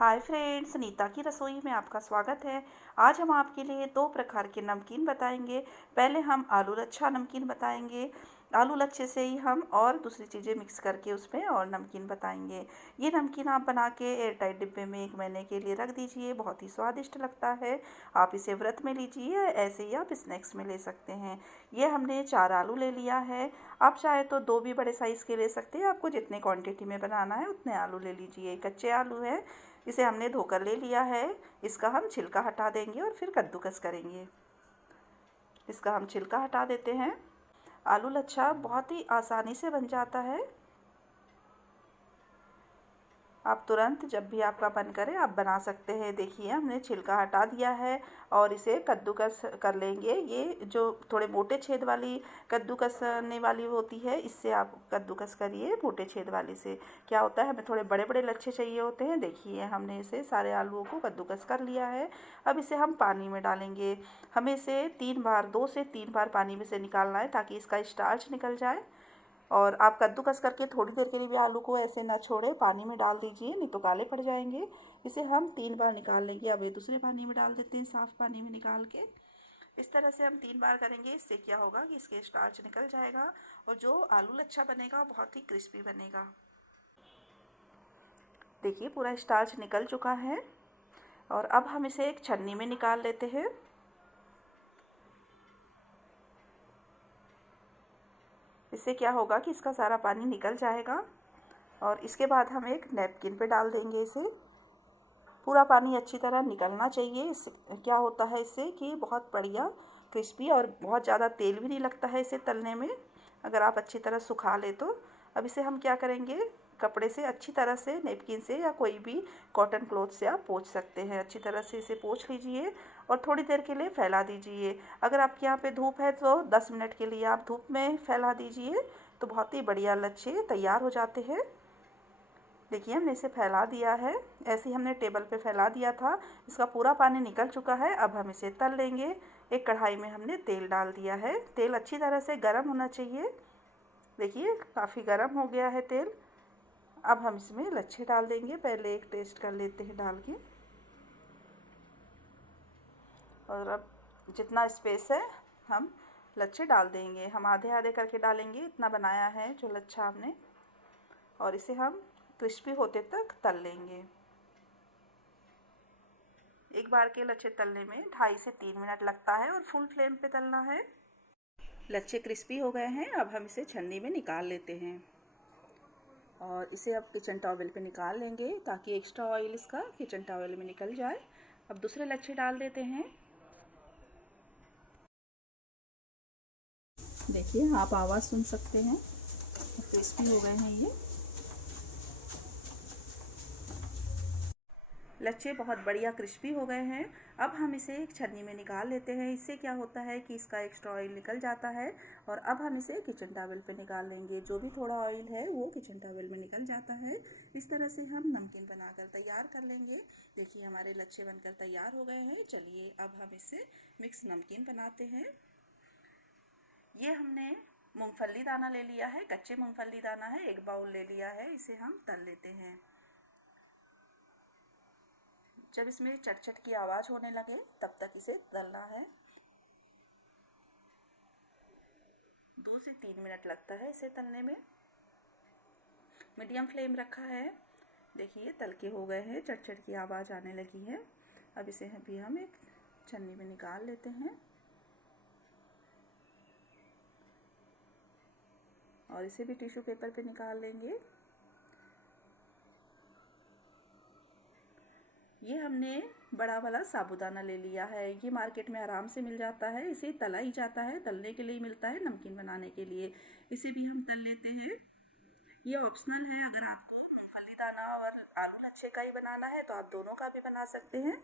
Hi friends, Nita की रसोई में आपका स्वागत है। आज हम आपके लिए दो प्रकार के नमकीन बताएंगे। पहले हम आलू लच्छा नमकीन बताएंगे। आलू लच्छे से ही हम और दूसरी चीज़ें मिक्स करके उसमें और नमकीन बताएंगे। ये नमकीन आप बना के एयर टाइट डिब्बे में 1 महीने के लिए रख दीजिए, बहुत ही स्वादिष्ट लगता है। आप इसे व्रत में लीजिए, ऐसे ही आप स्नैक्स में ले सकते हैं। ये हमने 4 आलू ले लिया है। आप चाहे तो 2 भी बड़े साइज़ के ले सकते हैं। आपको जितने क्वांटिटी में बनाना है उतने आलू ले लीजिए। कच्चे आलू है, इसे हमने धोकर ले लिया है। इसका हम छिलका हटा देंगे और फिर कद्दूकस करेंगे। इसका हम छिलका हटा देते हैं। आलू लच्छा बहुत ही आसानी से बन जाता है। आप तुरंत जब भी आपका मन करे आप बना सकते हैं। देखिए, हमने छिलका हटा दिया है और इसे कद्दूकस कर लेंगे। ये जो थोड़े मोटे छेद वाली कद्दूकसने वाली होती है, इससे आप कद्दूकस करिए। मोटे छेद वाली से क्या होता है, हमें थोड़े बड़े बड़े लच्छे चाहिए होते हैं। देखिए, हमने इसे सारे आलूओं को कद्दूकस कर लिया है। अब इसे हम पानी में डालेंगे। हमें इसे 3 बार 2 से 3 बार पानी में से निकालना है ताकि इसका स्टार्च निकल जाए। और आप कद्दूकस करके थोड़ी देर के लिए भी आलू को ऐसे ना छोड़े, पानी में डाल दीजिए, नहीं तो काले पड़ जाएंगे। इसे हम 3 बार निकाल लेंगे। अब ये दूसरे पानी में डाल देते हैं, साफ़ पानी में निकाल के। इस तरह से हम 3 बार करेंगे। इससे क्या होगा कि इसके स्टार्च निकल जाएगा और जो आलू लच्छा बनेगा बहुत ही क्रिस्पी बनेगा। देखिए, पूरा स्टार्च निकल चुका है और अब हम इसे एक छन्नी में निकाल लेते हैं। इससे क्या होगा कि इसका सारा पानी निकल जाएगा और इसके बाद हम एक नैपकिन पे डाल देंगे इसे। पूरा पानी अच्छी तरह निकलना चाहिए। इससे क्या होता है, इससे कि बहुत बढ़िया क्रिस्पी और बहुत ज़्यादा तेल भी नहीं लगता है इसे तलने में, अगर आप अच्छी तरह सुखा ले तो। अब इसे हम क्या करेंगे, कपड़े से अच्छी तरह से, नेपकिन से या कोई भी कॉटन क्लॉथ से आप पोंछ सकते हैं। अच्छी तरह से इसे पोंछ लीजिए और थोड़ी देर के लिए फैला दीजिए। अगर आपके यहाँ पे धूप है तो 10 मिनट के लिए आप धूप में फैला दीजिए, तो बहुत ही बढ़िया लच्छे तैयार हो जाते हैं। देखिए, हमने इसे फैला दिया है। ऐसे ही हमने टेबल पे फैला दिया था। इसका पूरा पानी निकल चुका है। अब हम इसे तल लेंगे। एक कढ़ाई में हमने तेल डाल दिया है। तेल अच्छी तरह से गर्म होना चाहिए। देखिए, काफ़ी गर्म हो गया है तेल। अब हम इसमें लच्छे डाल देंगे। पहले एक टेस्ट कर लेते हैं डाल के। और अब जितना स्पेस है हम लच्छे डाल देंगे। हम आधे आधे करके डालेंगे, इतना बनाया है जो लच्छा हमने। और इसे हम क्रिस्पी होते तक तल लेंगे। एक बार के लच्छे तलने में 2.5 से 3 मिनट लगता है और फुल फ्लेम पे तलना है। लच्छे क्रिस्पी हो गए हैं। अब हम इसे छन्नी में निकाल लेते हैं और इसे अब किचन टॉवल पे निकाल लेंगे ताकि एक्स्ट्रा ऑयल इसका किचन टॉवल में निकल जाए। अब दूसरे लच्छे डाल देते हैं। देखिए, आप आवाज़ सुन सकते हैं, क्रिस्पी हो गए हैं ये लच्छे, बहुत बढ़िया क्रिस्पी हो गए हैं। अब हम इसे एक छन्नी में निकाल लेते हैं। इससे क्या होता है कि इसका एक्स्ट्रा ऑयल निकल जाता है। और अब हम इसे किचन टॉवल पे निकाल लेंगे। जो भी थोड़ा ऑयल है वो किचन टॉवल में निकल जाता है। इस तरह से हम नमकीन बनाकर तैयार कर लेंगे। देखिए, हमारे लच्छे बनकर तैयार हो गए हैं। चलिए, अब हम इससे मिक्स नमकीन बनाते हैं। ये हमने मूंगफली दाना ले लिया है, कच्चे मूंगफली दाना है, 1 बाउल ले लिया है। इसे हम तल लेते हैं। जब इसमें चट चट की आवाज़ होने लगे तब तक इसे तलना है। 2 से 3 मिनट लगता है इसे तलने में। मीडियम फ्लेम रखा है। देखिए, तल के हो गए हैं, चट चट की आवाज़ आने लगी है। अब इसे भी हम एक छन्नी में निकाल लेते हैं और इसे भी टिश्यू पेपर पे निकाल लेंगे। ये हमने बड़ा वाला साबूदाना ले लिया है। ये मार्केट में आराम से मिल जाता है। इसे तला ही जाता है, तलने के लिए ही मिलता है, नमकीन बनाने के लिए। इसे भी हम तल लेते हैं। ये ऑप्शनल है, अगर आपको मूंगफली दाना और आलू लच्छे का ही बनाना है तो आप दोनों का भी बना सकते हैं।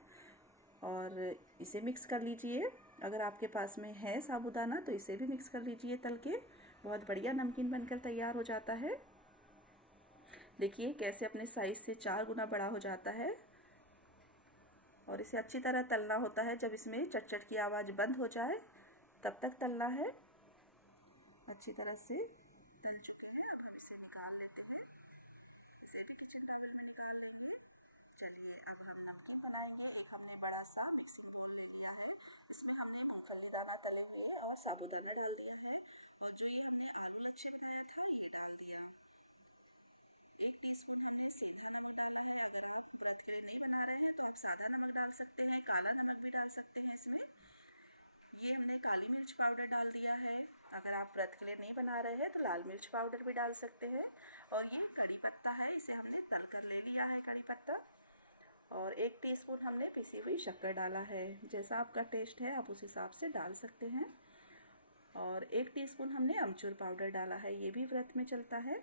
और इसे मिक्स कर लीजिए। अगर आपके पास में है साबूदाना तो इसे भी मिक्स कर लीजिए तल के। बहुत बढ़िया नमकीन बनकर तैयार हो जाता है। देखिए कैसे अपने साइज़ से 4 गुना बड़ा हो जाता है। और इसे अच्छी तरह तलना होता है। जब इसमें चट चट की आवाज़ बंद हो जाए तब तक तलना है। अच्छी तरह से तल चुके हैं। अब हम इसे निकाल लेते हैं। इसे भी किचन टॉवल में निकाल लेंगे। चलिए, साबुदाना डाल दिया है और जो ये हमने आलू लच्छे बनाया था ये डाल दिया। 1 टीस्पून हमने सीधा नमक डाला है। अगर आप व्रत के लिए नहीं बना रहे हैं तो आप सादा नमक डाल सकते हैं, काला नमक भी डाल सकते हैं इसमें। ये हमने काली मिर्च पाउडर डाल दिया है। अगर आप व्रत के लिए नहीं बना रहे हैं तो लाल मिर्च पाउडर भी डाल सकते हैं। और ये कड़ी पत्ता है, इसे हमने तल कर ले लिया है कड़ी पत्ता। और 1 टीस्पून हमने पिसी हुई शक्कर डाला है। जैसा आपका टेस्ट है आप उस हिसाब से डाल सकते हैं। और 1 टीस्पून हमने अमचूर पाउडर डाला है, ये भी व्रत में चलता है।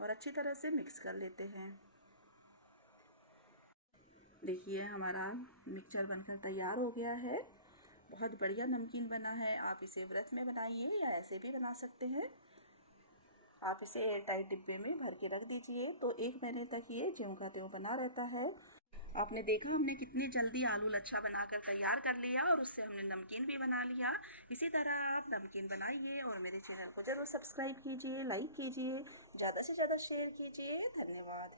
और अच्छी तरह से मिक्स कर लेते हैं। देखिए हमारा मिक्सचर बनकर तैयार हो गया है। बहुत बढ़िया नमकीन बना है। आप इसे व्रत में बनाइए या ऐसे भी बना सकते हैं। आप इसे एयर टाइट डिब्बे में भर के रख दीजिए तो 1 महीने तक ये ज्यों का त्यों बना रहता है। आपने देखा हमने कितनी जल्दी आलू लच्छा बनाकर तैयार कर लिया और उससे हमने नमकीन भी बना लिया। इसी तरह आप नमकीन बनाइए और मेरे चैनल को ज़रूर सब्सक्राइब कीजिए, लाइक कीजिए, ज़्यादा से ज़्यादा शेयर कीजिए। धन्यवाद।